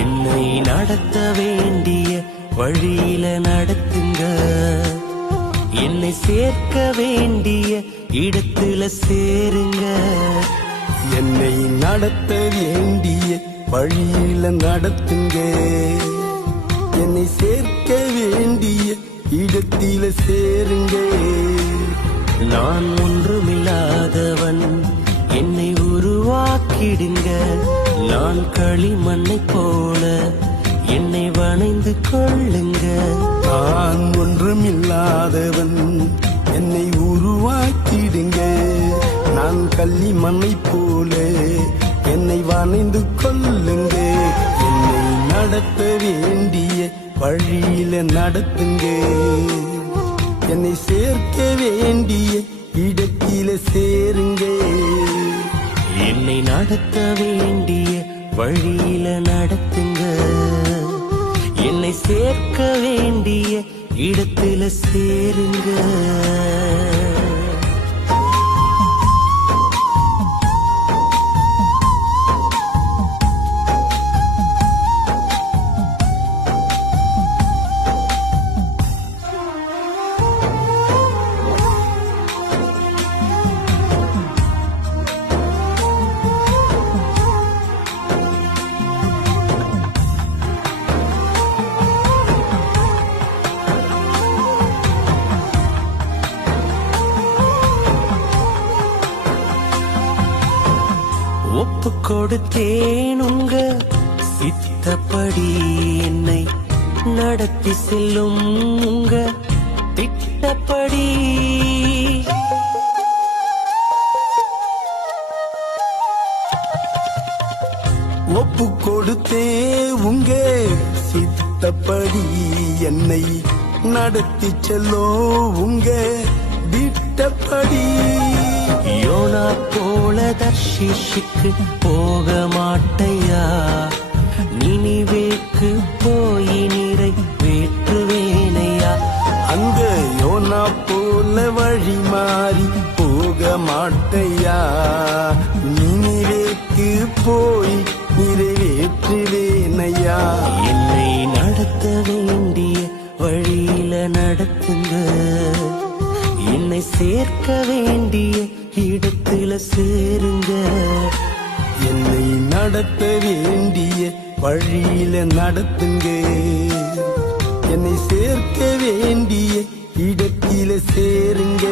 என்னை நடத்த வேண்டிய வழியில நடத்துங்க, என்னை சேர்க்க வேண்டிய இடத்துல சேருங்க. என்னை நடத்த வேண்டிய வழியில நடத்துங்க, என்னை சேர்க்க வேண்டிய இடத்தில சேருங்க. நான் ஒன்றுமில்லாதவன், என்னை உருவாக்கிடுங்க. நான் களிமண்ணை போல என்னை வணைந்து கொள்ளுங்க. நான் ஒன்றுமில்லாதவன், என்னை உருவாக்கிடுங்க. நான் களிமண்ணை போல என்னை வணைந்து கொள்ளுங்க. என்னை நடத்த வேண்டிய வழியில நடத்துங்க, என்னை சேர்க்க வேண்டிய இடத்தில சேருங்க. என்னை நடத்த வேண்டிய வழியில நடத்துங்க, என்னை சேர்க்க வேண்டிய இடத்துல சேருங்க. ஒப்பு கொடுத்தேன் உங்க சித்தப்படி, என்னை நடத்தி செல்லும் உங்க திட்டப்படி. ஒப்பு கொடுத்தே உங்க சித்தப்படி, என்னை நடத்தி செல்லும் உங்க திட்டப்படி. யோனா போல தர்ஷீஷுக்கு போக மாட்டையா, நினிவேக்கு போய் நீரை வேற்றுவேனையா. அந்த யோனா போல வழி மாறி போக மாட்டையா, நினிவேக்கு போய் நிறைவேற்றுவேனையா. என்னை நடத்த வேண்டிய வழியில நடத்துங்க, என்னை சேர்க்க வேண்டிய இடத்துல சேருங்க. என்னை நடத்த வேண்டிய வழியில நடத்துங்க, என்னை சேர்க்க வேண்டிய இடத்தில சேருங்க.